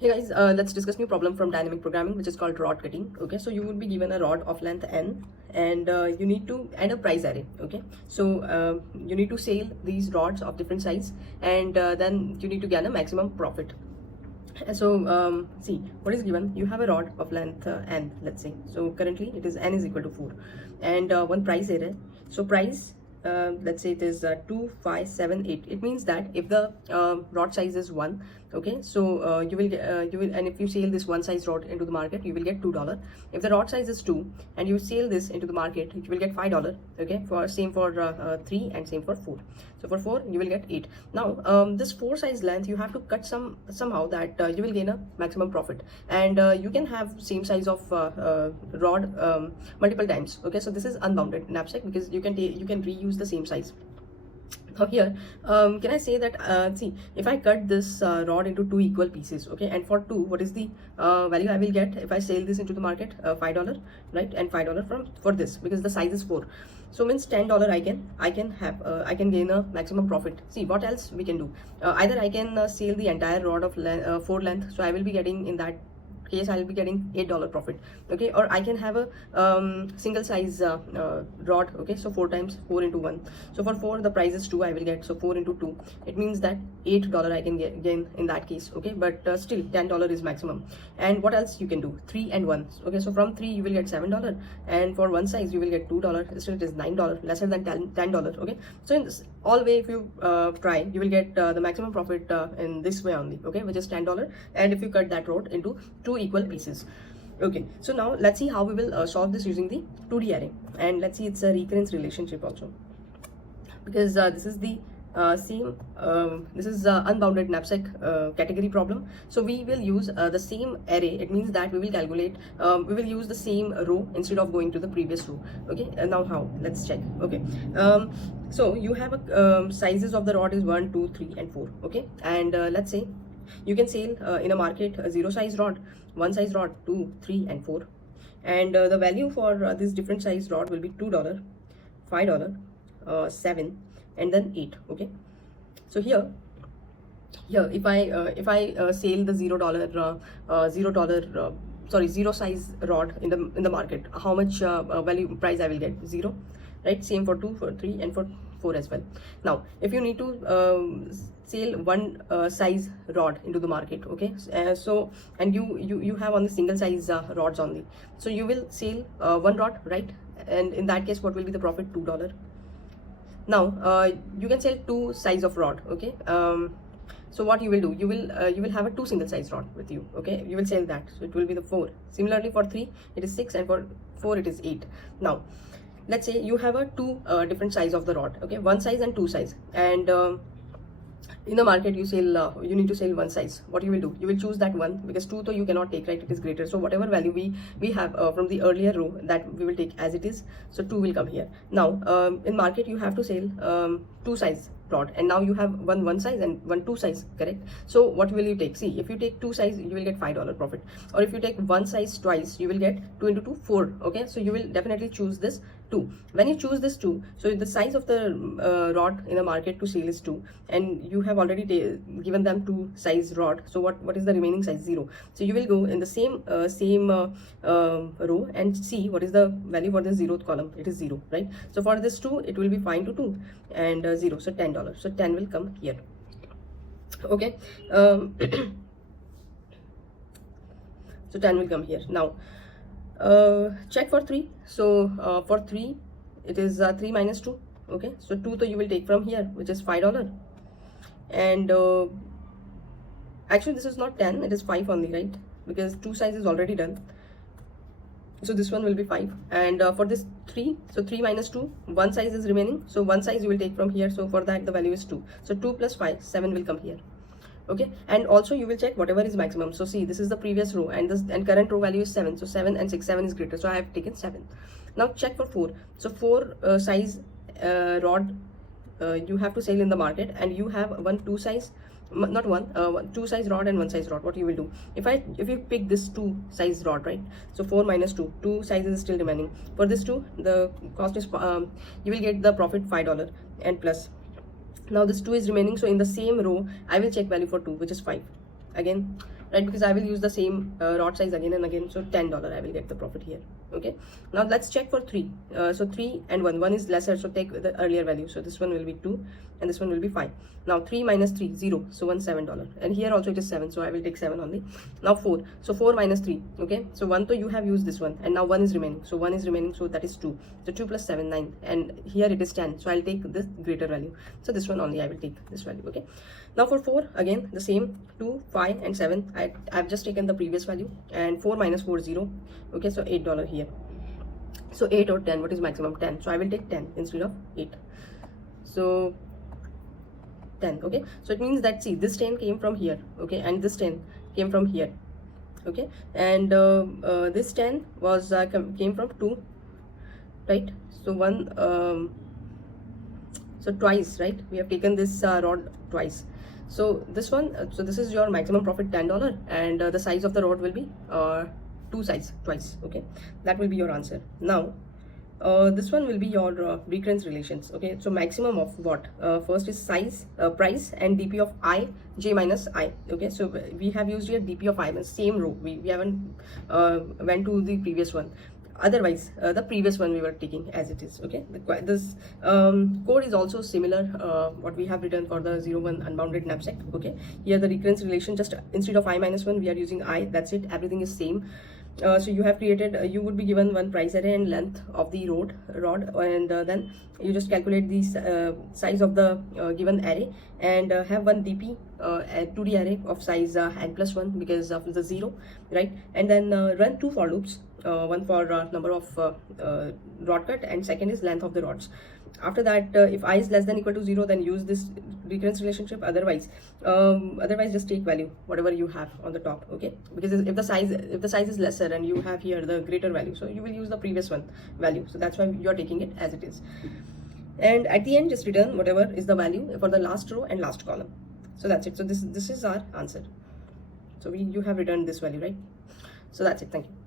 Hey guys, let's discuss new problem from dynamic programming, which is called rod cutting. Okay, so you will be given a rod of length n, and you need to add a price array. Okay, so you need to sell these rods of different size, and then you need to get a maximum profit. So see what is given. You have a rod of length n, let's say. So currently it is n is equal to 4, and one price array. So price, let's say it is 2, 5, 7, 8. It means that if the rod size is 1, okay, so and if you sell this one size rod into the market, you will get $2. If the rod size is 2 and you sell this into the market, you will get $5. Okay, for same for 3 and same for 4. So for 4 you will get 8. Now this 4 size length you have to cut somehow that you will gain a maximum profit, and you can have same size of rod multiple times. Okay, so this is unbounded knapsack because you can reuse the same size. Now here, can I say that, see, if I cut this rod into 2 equal pieces, okay, and for 2, what is the value I will get if I sell this into the market? $5, right? And $5 for this, because the size is 4. So means $10 I can gain a maximum profit. See what else we can do. Either I can sell the entire rod of 4 length, so I will be getting, in that case I'll be getting $8 profit. Okay, or I can have a single size rod. Okay, so 4 times 4 into 1. So for 4 the price is 2, I will get, so 4 into 2, it means that $8 I can gain in that case. Okay, but still $10 is maximum. And what else you can do? 3 and 1. Okay, so from 3 you will get $7, and for one size you will get $2. Still it is $9, lesser than $10. Okay, so in this all way, if you try, you will get the maximum profit in this way only. Okay, which is $10, and if you cut that rod into 2 equal pieces. Okay, so now let's see how we will solve this using the 2D array, and let's see it's a recurrence relationship also, because this is the same this is unbounded knapsack category problem. So we will use the same array. It means that we will calculate, we will use the same row instead of going to the previous row. Okay, now how? Let's check. Okay, so you have a sizes of the rod is 1, 2, 3 and 4. Okay, and let's say you can sell in a market a 0 size rod, 1 size rod, 2, 3 and 4, and the value for this different size rod will be $2, $5, 7 and then 8. Okay, so here if I sell the zero size rod in the market, how much value price I will get? 0, right? Same for 2, for 3 and for 4 as well. Now if you need to sell one size rod into the market, okay, so and you have only single size rods only, so you will sell one rod, right? And in that case what will be the profit? $2. Now you can sell 2 size of rod. Okay, so what you will do, you will have a 2 single size rod with you. Okay, you will sell that, so it will be the 4. Similarly for 3 it is 6, and for 4 it is 8. Now let's say you have a 2 different size of the rod. Okay, 1 size and 2 size, and in the market you sell you need to sell 1 size. What you will do, you will choose that one, because 2 though you cannot take, right? It is greater, so whatever value we have from the earlier row, that we will take as it is, so 2 will come here. Now in market you have to sell 2 size rod, and now you have one size and one 2 size, correct? So what will you take? See, if you take 2 size you will get $5 profit, or if you take 1 size twice you will get 2 into 2, 4. Okay, so you will definitely choose this 2. When you choose this 2, so the size of the rod in the market to sell is 2, and you have already given them 2 size rod, so what is the remaining size? 0. So you will go in the same row and see what is the value for the 0th column. It is 0, right? So for this 2 it will be fine to 2, and 0, so $10, so 10 will come here. Okay, so 10 will come here. Now check for 3. So for 3 it is 3 minus 2. Okay, so 2 so you will take from here, which is $5, and actually this is not 10, it is 5 only, right? Because 2 size is already done, so this one will be 5. And for this 3, so 3 minus 2, 1 size is remaining, so 1 size you will take from here, so for that the value is 2. So 2 plus 5, 7 will come here. Okay, and also you will check whatever is maximum. So see, this is the previous row, and this and current row value is 7, so 7 and 6, 7 is greater, so I have taken 7. Now check for 4. So 4 size rod you have to sell in the market, and you have 2 size, not 2 size rod and 1 size rod. What you will do, if you pick this 2 size rod, right? So 4 minus 2 sizes is still remaining. For this 2 the cost is you will get the profit $5 and plus. Now this 2 is remaining, so in the same row I will check value for 2, which is 5 again, right? Because I will use the same rod size again and again. So $10 I will get the profit here. Okay, now let's check for 3. So 3 and 1 is lesser, so take the earlier value. So this one will be 2 and this one will be 5. Now 3 minus 3, 0, so $7, and here also it is 7, so I will take 7 only. Now 4, so 4 minus 3, okay, so 1, so you have used this one, and now 1 is remaining, so 1 is remaining, so that is 2. So 2 plus 7, 9, and here it is 10, so I'll take this greater value. So this one only I will take this value. Okay, now for 4, again the same, 2, 5 and 7. I've just taken the previous value, and 4 minus 4, 0. Okay, so $8 here. So 8 or 10, what is maximum? 10, so I will take 10 instead of 8. So 10. Okay, so it means that, see, this 10 came from here, okay, and this 10 came from here, okay, and this 10 was came from 2, right? So so twice, right? We have taken this rod twice. So this one, so this is your maximum profit, $10, and the size of the rod will be 2 sides twice. Okay, that will be your answer. Now this one will be your recurrence relations. Okay, so maximum of what? First is size, price, and dp of I, j minus I. Okay, so we have used here dp of I, same row. We haven't went to the previous one. Otherwise the previous one we were taking as it is. Okay, this code is also similar what we have written for the 01 unbounded knapsack. Okay, here the recurrence relation, just instead of I minus 1 we are using I. That's it, everything is same. So you have created, you would be given one price array and length of the rod, and then you just calculate the size of the given array, and have one dp 2d array of size n plus 1 because of the 0, right? And then run 2 for loops, one for number of rod cut, and second is length of the rods. After that, if I is less than equal to 0, then use this recurrence relationship. Otherwise just take value whatever you have on the top. Okay, because if the size is lesser and you have here the greater value, so you will use the previous one value. So that's why you are taking it as it is, and at the end just return whatever is the value for the last row and last column. So that's it. So this is our answer. So you have returned this value, right? So that's it. Thank you.